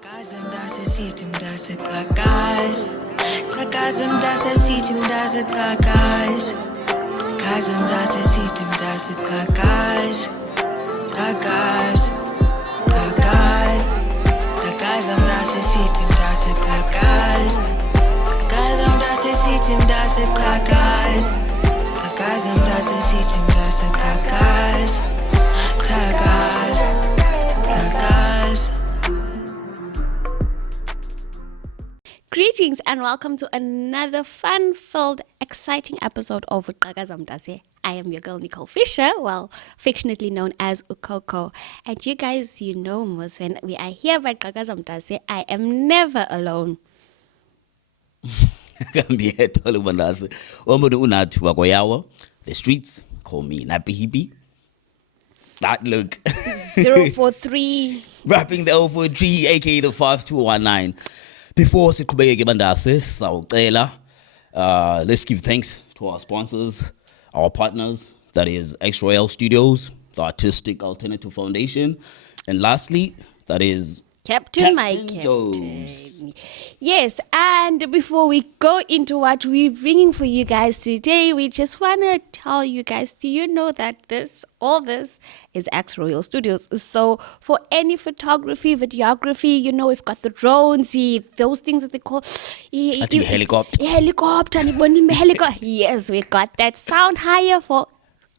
Qhakaza Mntase sithi Mntase Qhakaza. Qhakaza Mntase sithi Mntase Qhakaza. Qhakaza Mntase sithi Mntase Qhakaza. Qhakaza, Qhakaza. Qhakaza Mntase sithi Mntase Qhakaza. Qhakaza Mntase sithi Mntase Qhakaza. Qhakaza Mntase sithi Mntase Qhakaza. Qhakaza, Qhakaza. Greetings and welcome to another fun-filled, exciting episode of Qhakaza Mntase. I am your girl Nicole Fisher, well, affectionately known as Ukoko. And you guys, you know, most when we are here by Qhakaza Mntase, I am never alone. The streets call me Nappy Hippie. That look. 043. Rapping the 043, aka the 5219. Before Siqhubeke Mntase, sawucela, let's give thanks to our sponsors, our partners, that is X-Royal Studios, the Artistic Alternative Foundation, and lastly, that is Captain Joe's. Yes, and before we go into what we're bringing for you guys today, we just want to tell you guys, do you know that all this is X-Royal Studios? So for any photography, videography, you know, we've got the drones, those things that they call... Helicopter. Helicopter. Yes, we got that. Sound higher for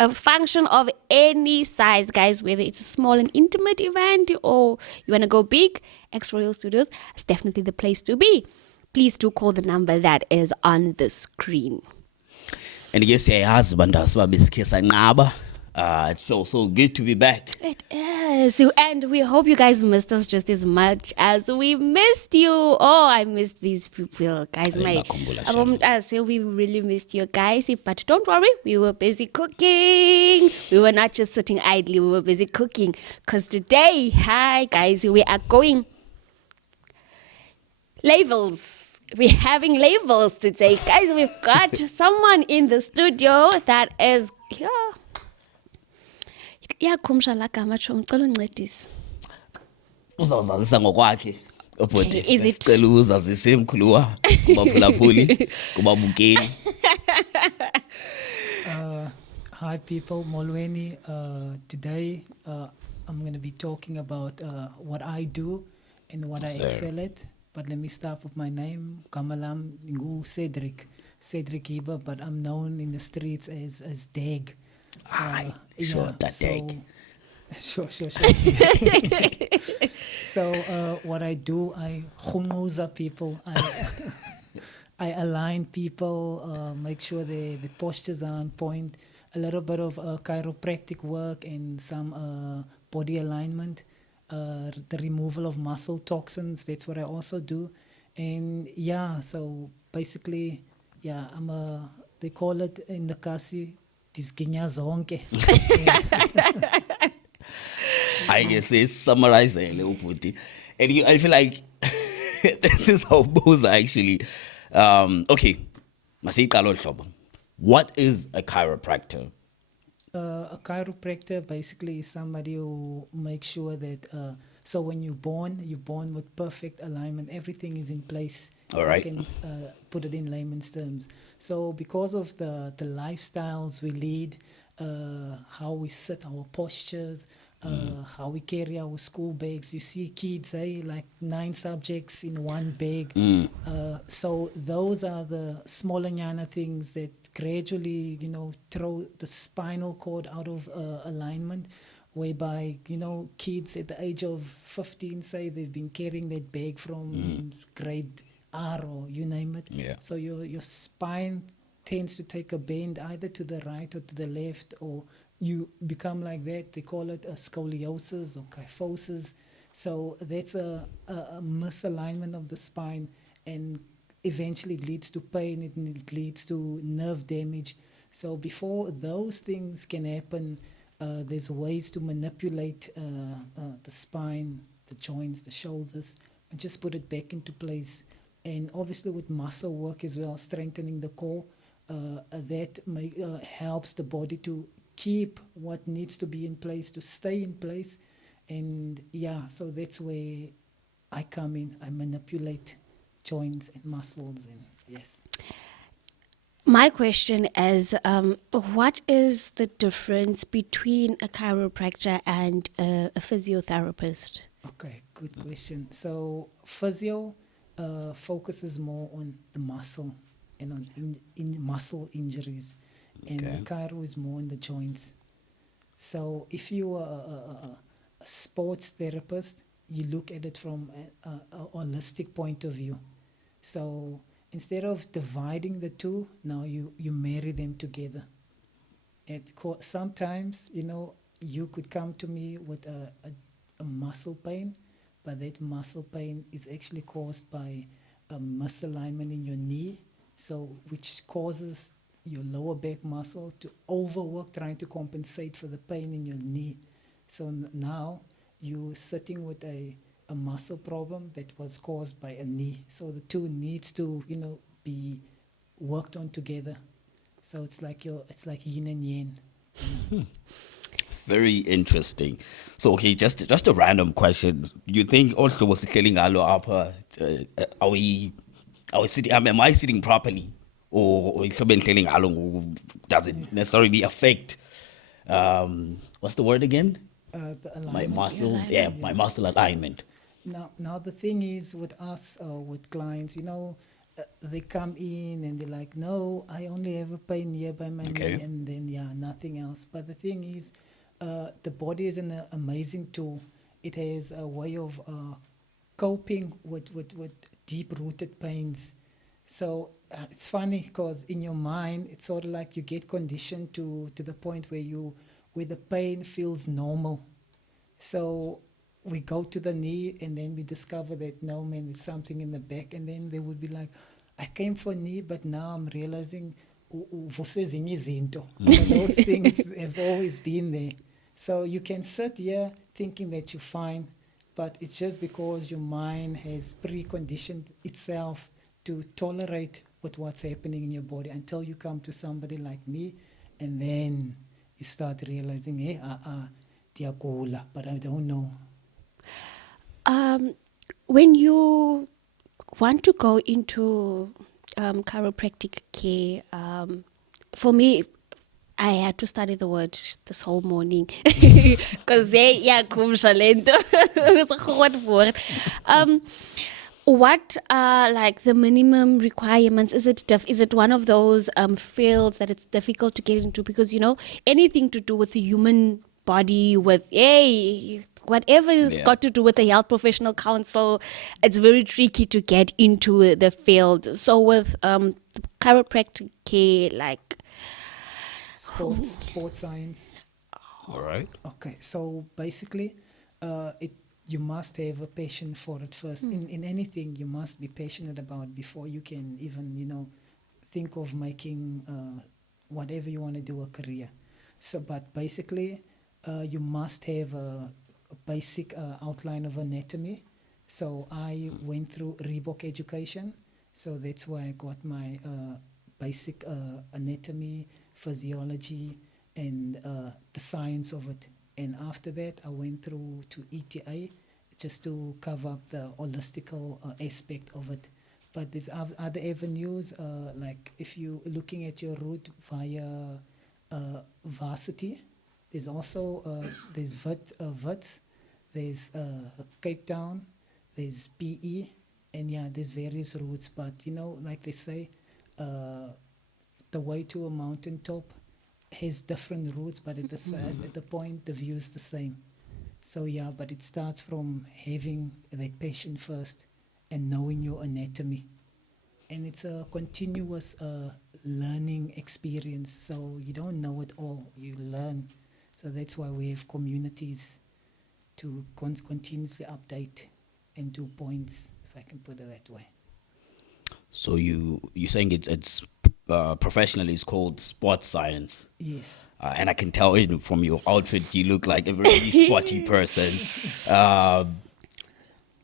a function of any size, guys, whether it's a small and intimate event or you want to go big, X-Royal Studios is definitely the place to be. Please do call the number that is on the screen. And yes, it's so good to be back. It is. And we hope you guys missed us just as much as we missed you. Oh, I missed these people, guys. We really missed you guys. But don't worry, we were busy cooking. We were not just sitting idly, we were busy cooking. Because today, hi guys, we are going labels. We're having labels today. Guys, we've got someone in the studio that is iyakhumsha gamatsho ngicela uncedise. Uzawuzazisa ngokwakhe. Is it? Sicela uzazise emkhuluwa kubaphulaphuli kubabukeli. Hi people, Molweni. Today I'm going to be talking about what I do and what I excel at. But let me start with my name. Kamalam Ngu Cedrick Heber, but I'm known in the streets as Dag. Sure. Sure. So what I do, I Qhakaza people. I align people, make sure the postures are on point. A little bit of chiropractic work and some body alignment. The removal of muscle toxins, that's what I also do. And so basically, they call it in the Kasi, Tisginya zonke. I guess they summarize a little bit. And I feel like this is how both are actually. Okay, what is a chiropractor? A chiropractor basically is somebody who makes sure that so when you're born with perfect alignment. Everything is in place. All right. I can put it in layman's terms. So because of the lifestyles we lead, how we sit, our postures, how we carry our school bags. You see kids, like 9 subjects in one bag. So those are the smaller nyana things that gradually, throw the spinal cord out of alignment, whereby, kids at the age of 15, say they've been carrying that bag from grade R or you name it. Yeah. So your spine tends to take a bend either to the right or to the left, or you become like that. They call it a scoliosis or kyphosis. So that's a misalignment of the spine, and eventually it leads to pain, it leads to nerve damage. So before those things can happen, there's ways to manipulate the spine, the joints, the shoulders, and just put it back into place. And obviously with muscle work as well, strengthening the core, that helps the body to keep what needs to be in place, to stay in place. And so that's where I come in, I manipulate joints and muscles, and yes. My question is, what is the difference between a chiropractor and a physiotherapist? Okay, good question. So physio focuses more on the muscle and on in muscle injuries, and the chiro is more on the joints. So if you are a sports therapist, you look at it from a holistic point of view. So instead of dividing the two, now you marry them together. And because sometimes, you could come to me with a muscle pain, but that muscle pain is actually caused by a misalignment in your knee, so which causes your lower back muscle to overwork trying to compensate for the pain in your knee. So now you're sitting with a muscle problem that was caused by a knee. So the two needs to, be worked on together. So it's like yin and yang. Very interesting. So, okay, just a random question. You think also was killing alo upper? Are we sitting? Am I sitting properly, or is killing alo? Does it necessarily affect? What's the word again? My muscles. Yeah, my muscle alignment. Now the thing is with us, with clients, they come in and they're like, no, I only have a pain here by my knee, and then nothing else. But the thing is, the body is an amazing tool. It has a way of coping with deep-rooted pains. So it's funny because in your mind, it's sort of like you get conditioned to the point where the pain feels normal. So we go to the knee and then we discover that, no, man, it's something in the back. And then they would be like, I came for knee, but now I'm realizing those things have always been there. So you can sit here thinking that you're fine, but it's just because your mind has preconditioned itself to tolerate with what's happening in your body until you come to somebody like me, and then you start realizing, hey, diakola, but I don't know. When you want to go into chiropractic care, for me, I had to study the word this whole morning because what are like the minimum requirements? Is it one of those fields that it's difficult to get into, because anything to do with the human body, with whatever it's got to do with the Health Professional Council, it's very tricky to get into the field. So with chiropractic care, like sports science. All right. Okay, so basically, you must have a passion for it first. In anything, you must be passionate about it before you can even, think of making whatever you want to do a career. So, but basically, you must have a basic outline of anatomy. So I went through Reebok education. So that's why I got my basic anatomy, physiology, and the science of it. And after that, I went through to ETA just to cover up the holistical aspect of it. But there's other avenues, like if you're looking at your route via varsity, there's also there's VITS, there's Cape Town, there's PE, and there's various routes. But like they say, the way to a mountaintop has different routes, but at the point, the view is the same. So but it starts from having that passion first and knowing your anatomy. And it's a continuous learning experience. So you don't know it all, you learn. So that's why we have communities to continuously update and do points, if I can put it that way. So you're saying it's professionally it's called sports science. Yes. And I can tell it from your outfit, you look like a very sporty person.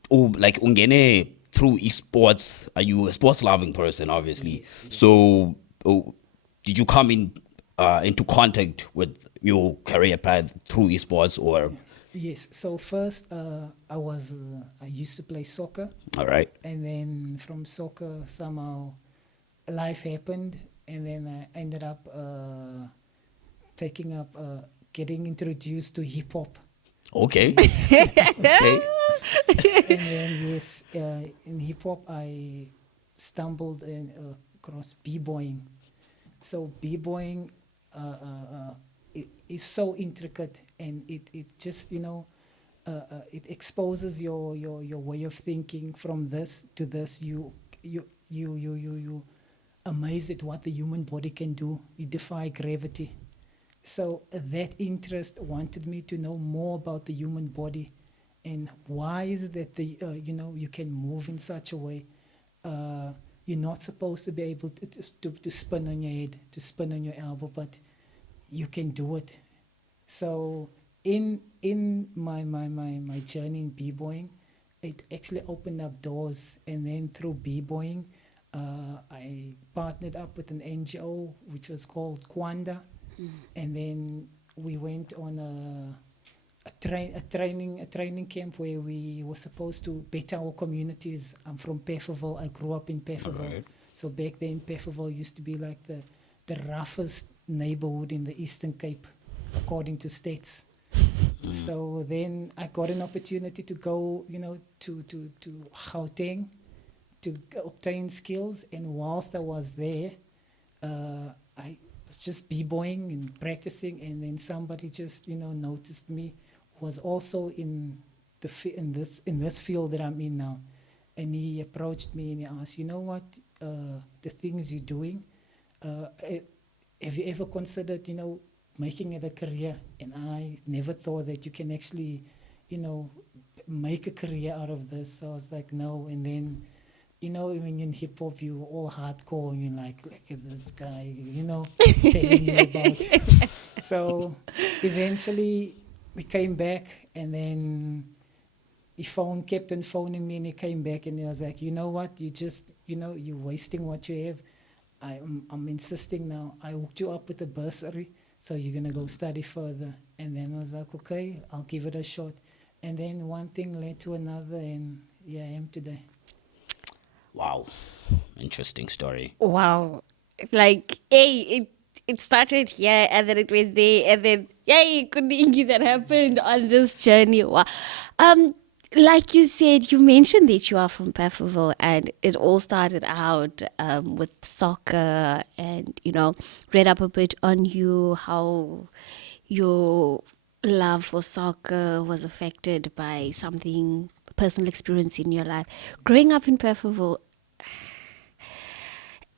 Like ungene through esports, are you a sports loving person, obviously? Yes. So did you come into contact with your career path through esports, or Yes. So first, I used to play soccer, All right. and then from soccer somehow life happened, and then I ended up taking up getting introduced to hip hop. Okay. Okay. And then yes, in hip hop I stumbled across b-boying. So b-boying is so intricate, and it just it exposes your way of thinking from this to this. You amazed at what the human body can do. You defy gravity. So that interest wanted me to know more about the human body, and why is it that you can move in such a way. You're not supposed to be able to spin on your head, to spin on your elbow, but you can do it. So in my journey in b-boying, it actually opened up doors, and then through b-boying, I partnered up with an NGO which was called Kwanda, and then we went on a training camp where we were supposed to better our communities. I'm from Pefferville. I grew up in Pefferville. Alright. So back then, Pefferville used to be like the roughest neighborhood in the Eastern Cape, according to stats. So then I got an opportunity to go, to Gauteng to obtain skills. And whilst I was there, I was just b-boying and practicing, and then somebody just noticed me, was also in this field that I'm in now, and he approached me and he asked, you know what, the things you're doing, have you ever considered making it a career? And I never thought that you can actually make a career out of this. So I was like, no. And then when you're in hip hop, you're all hardcore, and you're like, look at this guy, telling you about. So eventually we came back, and then he kept on phoning me, and he came back, and he was like, you know what, you just, you're wasting what you have. I'm insisting now. I hooked you up with a bursary, so you're going to go study further. And then I was like, okay, I'll give it a shot. And then one thing led to another, and here I am today. Wow. Interesting story. Wow. Like, hey, it started here and then it went there and then, yay, Kundingi that happened on this journey. Wow. Like you said, you mentioned that you are from Pefferville, and it all started out with soccer, and, read up a bit on you, how your love for soccer was affected by something, personal experience in your life. Growing up in Pefferville,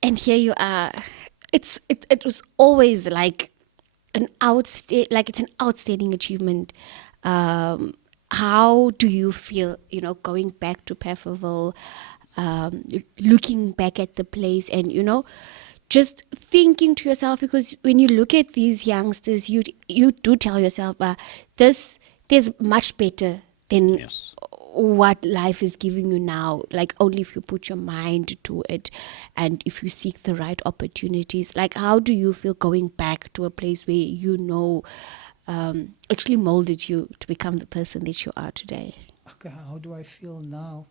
and here you are. It was always like it's an outstanding achievement. How do you feel, going back to Pefferville, looking back at the place, and just thinking to yourself, because when you look at these youngsters, you do tell yourself, there's much better than Yes. what life is giving you now, like only if you put your mind to it and if you seek the right opportunities. Like, how do you feel going back to a place where actually molded you to become the person that you are today? Okay, how do I feel now?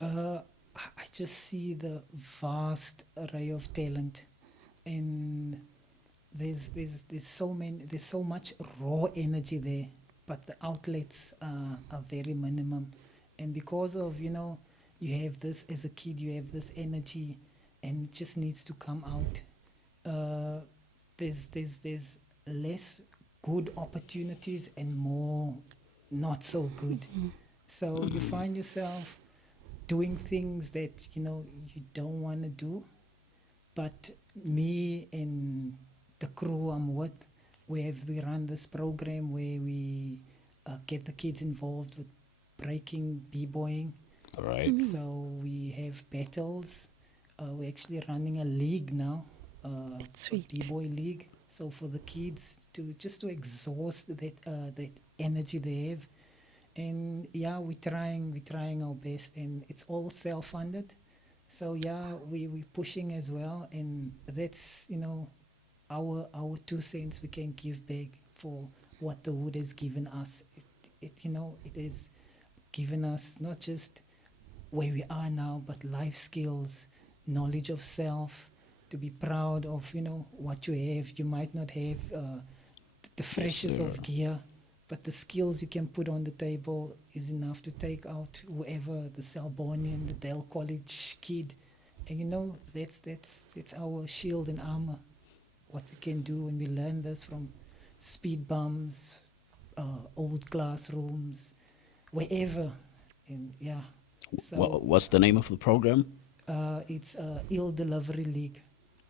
I just see the vast array of talent, and there's so much raw energy there, but the outlets are very minimum. And because of you have this as a kid, you have this energy, and it just needs to come out. There's less good opportunities and more not so good. So you find yourself doing things that you don't want to do. But me and the crew I'm with, we run this program where we get the kids involved with breaking, b-boying. All right. So we have battles. We're actually running a league now, That's a sweet. b-boy league. So for the kids to exhaust that energy they have. And yeah, we're trying our best, and it's all self-funded. So yeah, we're pushing as well, and that's our 2 cents we can give back for what the wood has given us. it has given us not just where we are now, but life skills, knowledge of self, to be proud of, what you have. You might not have the freshest of gear, but the skills you can put on the table is enough to take out whoever, the Selbonian, the Dale College kid. And that's our shield and armor. What we can do when we learn this from speed bumps, old classrooms, wherever. And yeah. So What's the name of the program? it's Ill Delivery League.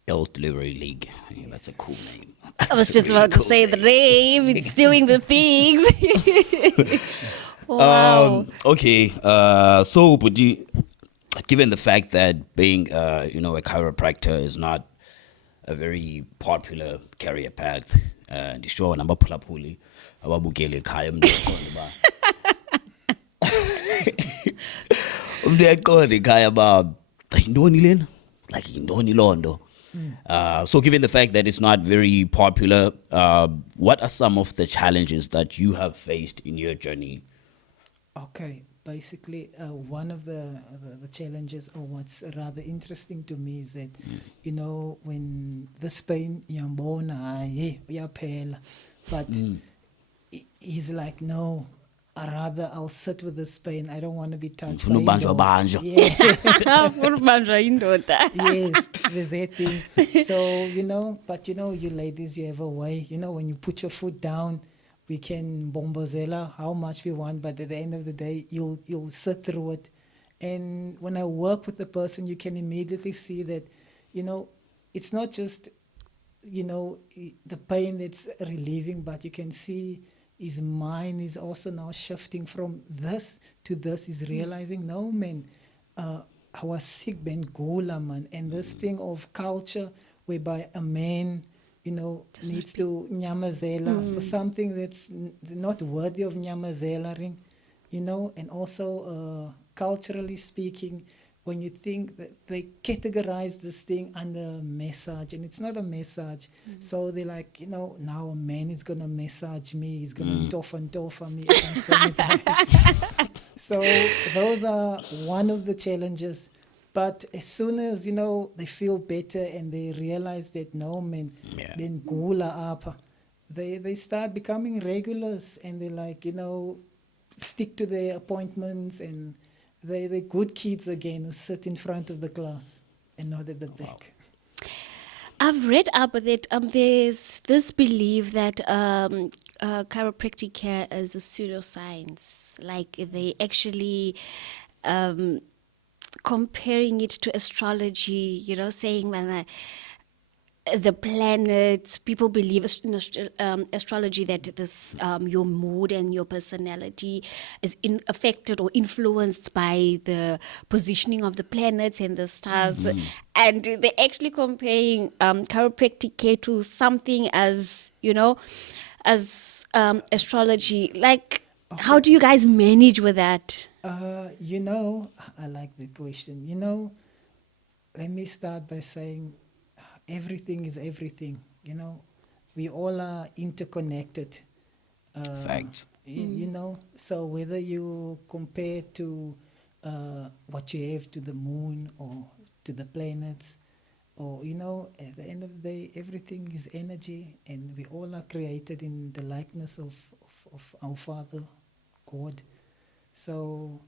Ill Delivery League. Yeah, that's a cool name. I was just about to say the name. It's doing the things. Wow. Okay. So, would you, given the fact that being, a chiropractor is not a very popular career path, ndisho nabaphulaphuli ababukele ekhaya umuntu eqonda ba umuntu eqonda ekhaya ba yintoni lena, like yintoni londo. So given the fact that it's not very popular, what are some of the challenges that you have faced in your journey? Okay, basically, one of the challenges, or what's rather interesting to me, is that, when this pain, yambona, uyaphela, but he's like, no, I'll sit with this pain. I don't want to be touched by Banjo. Yeah. Yes, there's that thing. So, but you ladies, you have a way. When you put your foot down, we can bombozela how much we want, but at the end of the day, you'll sit through it. And when I work with the person, you can immediately see that, it's not just, the pain that's relieving, but you can see his mind is also now shifting from this to this. He's realizing, no, man, I was sick, ben gula, man. And this thing of culture whereby a man, needs to nyamazela for something that's not worthy of nyamazelaing, and also culturally speaking, when you think that they categorize this thing under massage, and it's not a massage. So they're like, now a man is going to massage me, he's going to tofa me. If I'm saying it right. So those are one of the challenges. But as soon as, they feel better and they realize that, no, man, then gula apa, they start becoming regulars, and they like, stick to their appointments, and they're good kids again who sit in front of the class and not at the back. I've read up that there's this belief that chiropractic care is a pseudoscience. Like they actually comparing it to astrology, saying when the planets, people believe in astrology that this your mood and your personality is affected or influenced by the positioning of the planets and the stars. And they're actually comparing chiropractic care to something as, as astrology. Like, how do you guys manage with that? I like the question. Let me start by saying everything is everything. We all are interconnected. Facts. So whether you compare to what you have to the moon or to the planets, or, at the end of the day, everything is energy, and we all are created in the likeness of our Father, God. So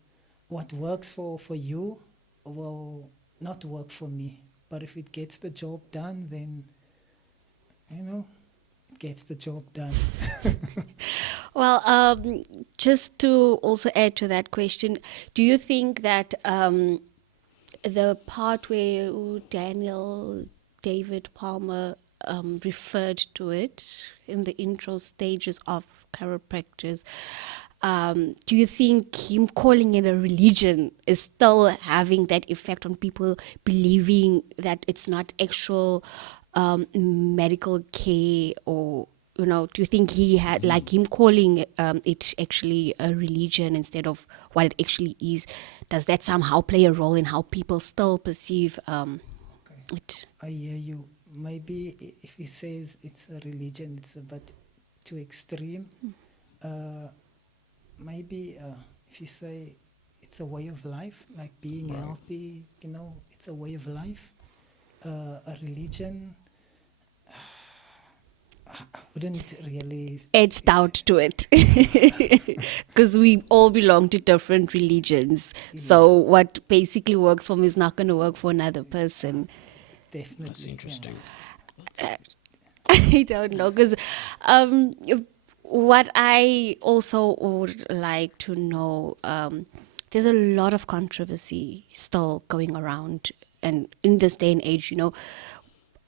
what works for you will not work for me. But if it gets the job done, then, it gets the job done. Well, just to also add to that question, do you think that the part where Daniel David Palmer referred to it in the intro stages of chiropractors, do you think him calling it a religion is still having that effect on people believing that it's not actual medical care? Or, do you think he had, like him calling it actually a religion instead of what it actually is, does that somehow play a role in how people still perceive it? I hear you. Maybe if he says it's a religion, it's a bit too extreme. maybe if you say it's a way of life, like being healthy, it's a way of life. A religion, I wouldn't really. It's doubt to it because we all belong to different religions. So what basically works for me is not going to work for another person. Definitely. That's interesting. I don't know because what I also would like to know, there's a lot of controversy still going around, and in this day and age,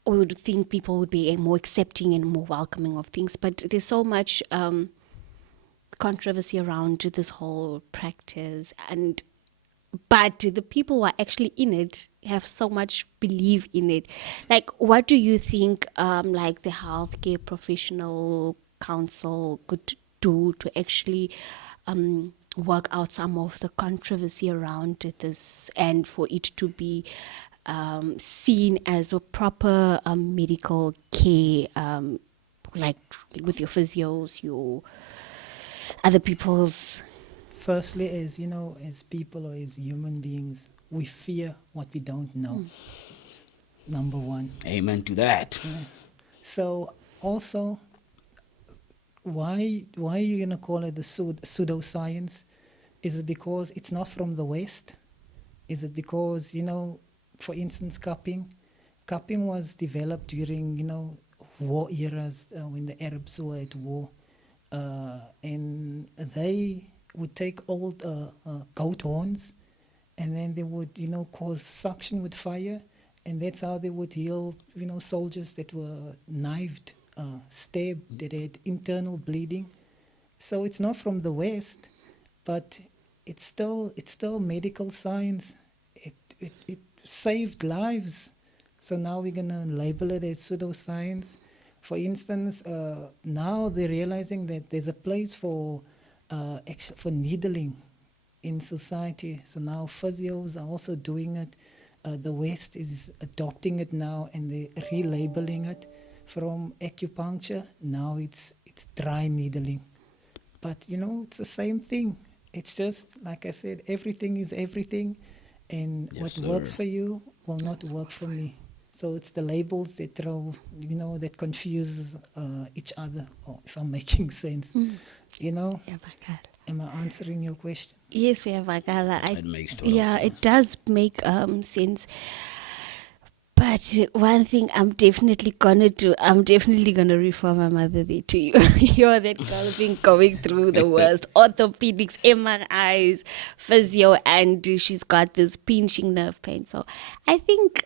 we would think people would be more accepting and more welcoming of things, but there's so much controversy around this whole practice, but the people who are actually in it have so much belief in it. Like, what do you think like the healthcare professional council could do to actually work out some of the controversy around this, and for it to be seen as a proper medical care, like with your physios, your other people's. Firstly, as people or as human beings, we fear what we don't know. Number one. Amen to that. Yeah. So also, why are you gonna call it the pseudoscience? Is it because it's not from the West? Is it because for instance, cupping was developed during war eras when the Arabs were at war, and they would take old goat horns, and then they would cause suction with fire, and that's how they would heal soldiers that were knifed, stabbed, that had internal bleeding. So it's not from the West, but it's still medical science. It saved lives. So now we're gonna label it as pseudoscience. For instance, now they're realizing that there's a place for needling in society. So now physios are also doing it. The West is adopting it now, and they're relabeling it from acupuncture. Now it's dry needling. But it's the same thing. It's just, like I said, everything is everything, and Yes, what sir. works for you will not work for me. So it's the labels that throw, that confuses each other, or if I'm making sense. Yavakala. Am I answering your question? Yes, Yavakala. It makes total Yeah, sense. it does make sense. But one thing I'm definitely gonna do, I'm definitely gonna refer my mother there to you. You're that girl been going through the worst. Orthopedics, MRIs, physio, and she's got this pinching nerve pain. So I think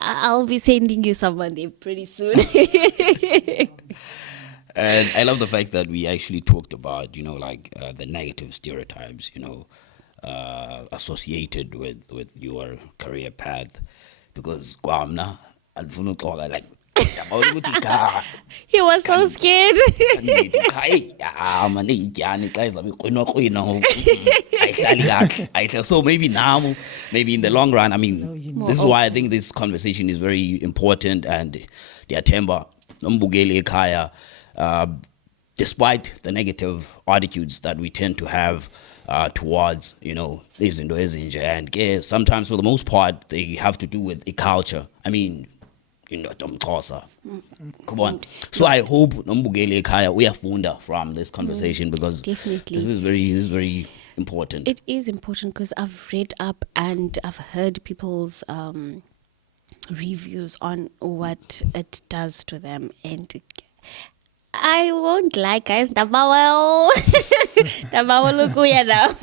I'll be sending you someone there pretty soon. And I love the fact that we actually talked about, the negative stereotypes, associated with your career path. Because kwamna, andifuna uxoka like, yabona ukuthi cha, He was so scared. kandithi cha, hey, man iyityani xa izabe iqwinwa ngoku, ayihlali kahle, ayihlali. So maybe in the long run, I mean, this is why I think this conversation is very important, and ndiyathemba nombukeli ekhaya, despite the negative attitudes that we tend to have towards izinto ezinje, and sometimes for the most part they have to do with a culture. I mean, Qhakaza. Come on. So I hope nombukeli ekhaya uyafunda from this conversation, because Definitely. this is very important. It is important because I've read up and I've heard people's reviews on what it does to them, and I won't lie, guys. Ndabawel ukuya now.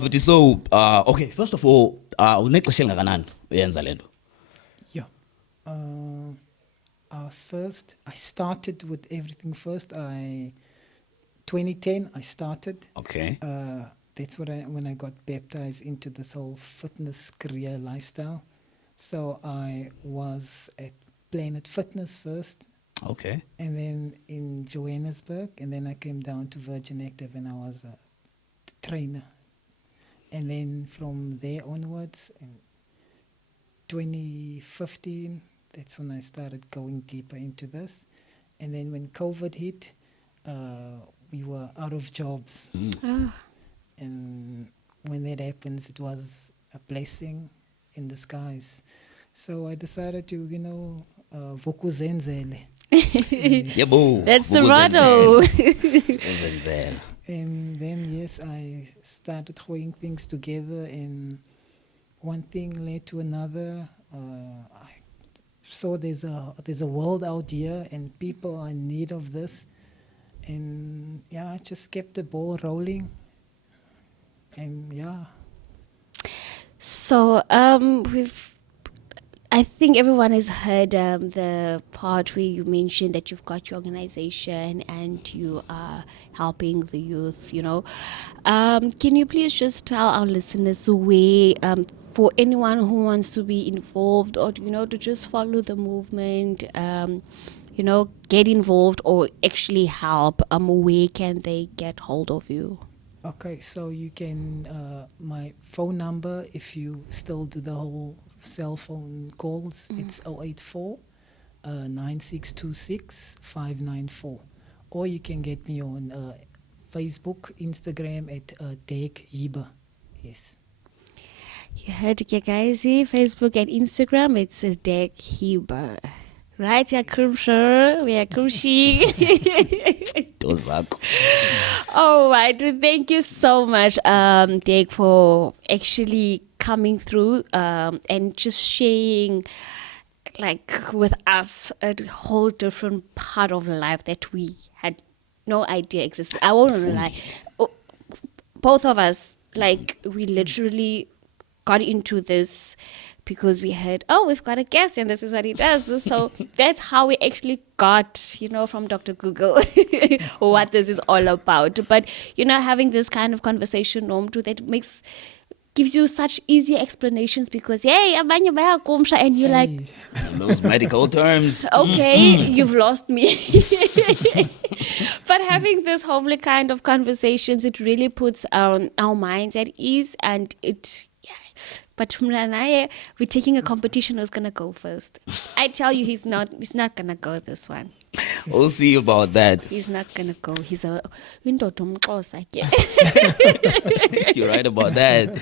But so okay, first of all, unexesha elingakanani uyenza lento? Yeah. I started with everything first. 2010, I started. Okay. That's when I got baptized into this whole fitness career lifestyle. So I was at Planet Fitness first, Okay. and then in Johannesburg, and then I came down to Virgin Active, and I was a trainer. And then from there onwards, in 2015, that's when I started going deeper into this. And then when COVID hit, we were out of jobs. Ah. And when that happens, it was a blessing in disguise. So I decided to, vukuzenzele. Yebo. That's the motto. Uzenzele. And then, yes, I started throwing things together, and one thing led to another. I saw there's a world out here, and people are in need of this. And I just kept the ball rolling. And So I think everyone has heard the part where you mentioned that you've got your organization and you are helping the youth, Can you please just tell our listeners where, for anyone who wants to be involved or, to just follow the movement, get involved or actually help, where can they get hold of you? Okay, so you can, my phone number, if you still do the whole cell phone calls, it's 084 9626 594. Or you can get me on Facebook, Instagram at Dag Heber. Yes. You heard it, guys. Facebook and Instagram, it's Dag Heber. Right, Yakrumsher, we are crushing. All right, thank you so much, Dag, for actually coming through and just sharing, with us a whole different part of life that we had no idea existed. I won't lie, both of us, we literally got into this because we heard, we've got a guest and this is what he does. So that's how we actually got, from Dr. Google what this is all about. But, having this kind of conversation, that gives you such easy explanations because, and you're like, those medical terms. Okay, you've lost me. But having this homely kind of conversations, it really puts our minds at ease, and but we're taking a competition who's gonna go first. I tell you, he's not gonna go this one. We'll see about that. He's not gonna go. He's a You're right about that.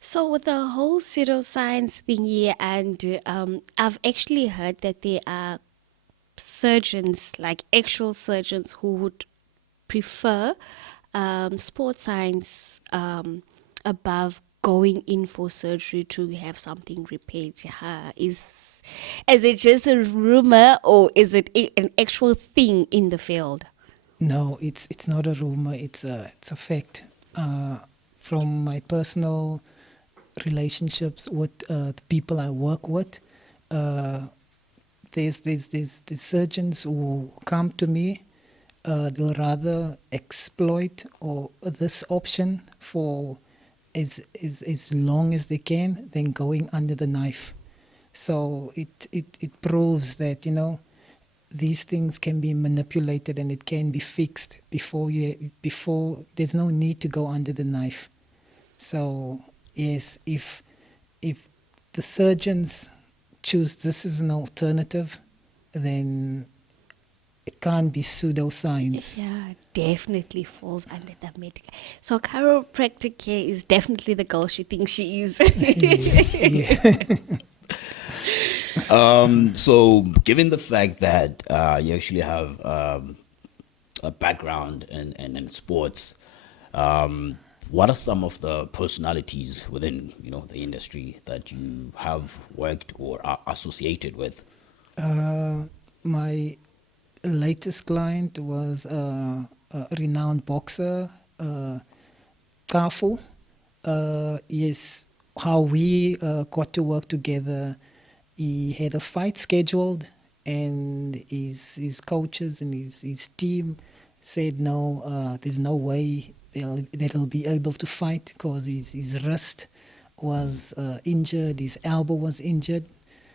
So with the whole pseudoscience thingy, and I've actually heard that there are surgeons, actual surgeons, who would prefer sports science above going in for surgery to have something repaired. Is it just a rumor, or is it an actual thing in the field? No, it's not a rumor. It's a fact. From my personal relationships with the people I work with, there's surgeons who come to me. They'll rather exploit this option for as long as they can than going under the knife. So it proves that these things can be manipulated and it can be fixed before there's no need to go under the knife. So yes, if the surgeons choose this as an alternative, then it can't be pseudoscience. Yeah, it definitely falls under the medical. So chiropractic care is definitely the girl she thinks she is. Yes, yeah. So given the fact that you actually have a background in sports, what are some of the personalities within the industry that you have worked or are associated with? My latest client was a renowned boxer, Kafu. Yes, how we got to work together. He had a fight scheduled, and his coaches and his team said no, there's no way they'll be able to fight because his wrist was injured, his elbow was injured.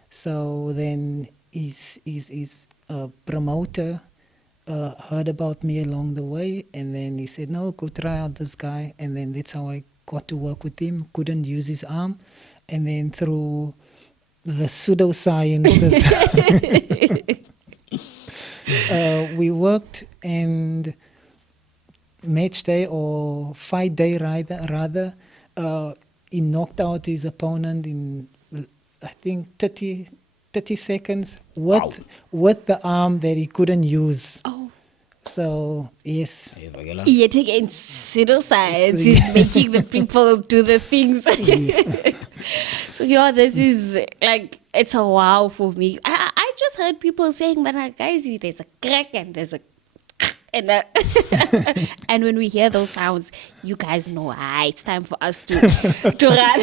So then his promoter heard about me along the way, and then he said, no, go try out this guy. And then that's how I got to work with him. Couldn't use his arm. And then through the pseudosciences, we worked, and match day or fight day rather. He knocked out his opponent in, I think, 30 seconds with the arm that he couldn't use. Oh. So, yes. Yet again, pseudoscience is making the people do the things. So, this is like, it's a wow for me. I just heard people saying, but guys, there's a crack and there's a and and when we hear those sounds, you guys know, it's time for us to run.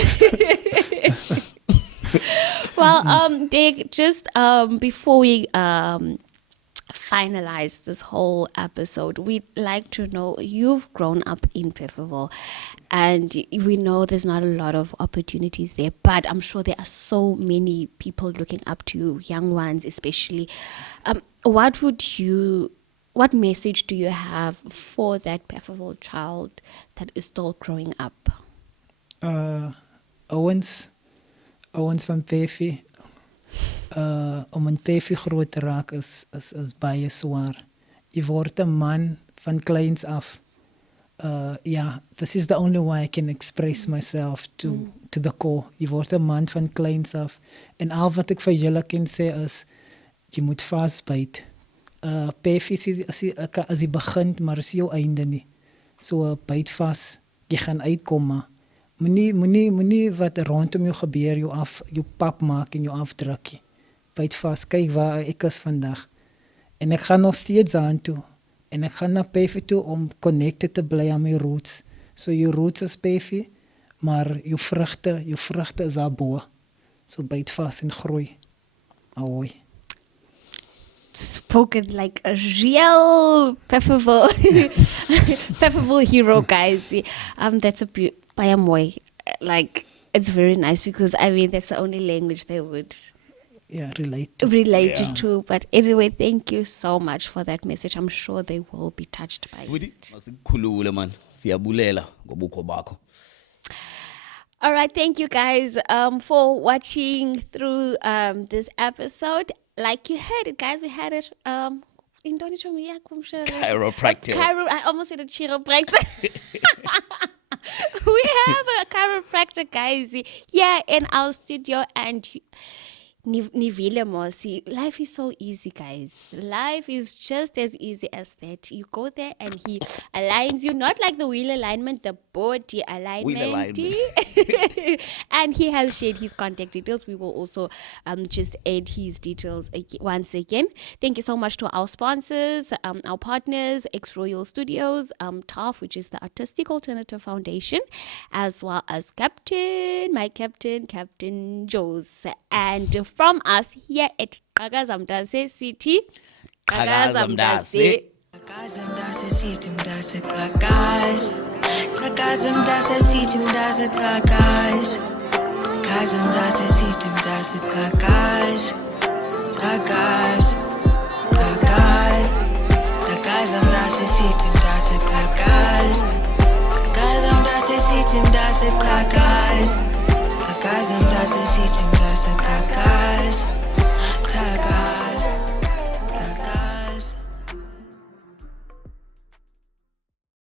Well, Dag, just before we finalize this whole episode, we'd like to know, you've grown up in Pfefferville, and we know there's not a lot of opportunities there, but I'm sure there are so many people looking up to you, young ones especially. What message do you have for that Pfefferville child that is still growing up? Owens van Peffi. Om in Peffi groot te raak is baie swaar. Je wordt een man van kleins af. This is the only way I can express myself to the core. Je wordt een man van kleins af. En al wat ik vir julle kan sê is, je moet vastbyt. Peffi as jy begint, maar is jou einde nie. So byt vast, jy gaan uitkom, maar moenie wat rondom jou gebeur, jou pap maak en jou afdruk. Byt vast, kyk waar ek is vandag. En ek gaan nog steeds aan toe. En ek gaan na Peffi toe om connected te bly aan my roots. So jou roots is Peffi, maar jou vruchte is daarbo. So byt vast en groei. Ahoy. Spoken like a real Pfefferville hero, guys. That's a baie mooi. Like, it's very nice because I mean that's the only language they would relate to. But anyway, thank you so much for that message. I'm sure they will be touched by it. All right, thank you guys for watching through this episode. Like you heard it, guys, we had it in chiropractor. I almost said a chiropractor. We have a chiropractor, guys, here in our studio, and life is so easy, guys. Life is just as easy as that. You go there and he aligns you, not like the wheel alignment, the body alignment. And he has shared his contact details. We will also just add his details once again. Thank you so much to our sponsors, our partners, X-Royal Studios, TAF, which is the Artistic Alternative Foundation, as well as my captain, Captain Joes. And from us here at Qhakaza Mntase City, Qhakaza Mntase. Qhakaza Mntase City Mntase Qhakaza. Qhakaza Mntase City Mntase Qhakaza. Qhakaza Mntase City Mntase Qhakaza. Qhakaza. Qhakaza Mntase City Mntase Qhakaza. Qhakaza Mntase City Mntase Qhakaza. Qhakaza Mntase City Mntase Qhakaza.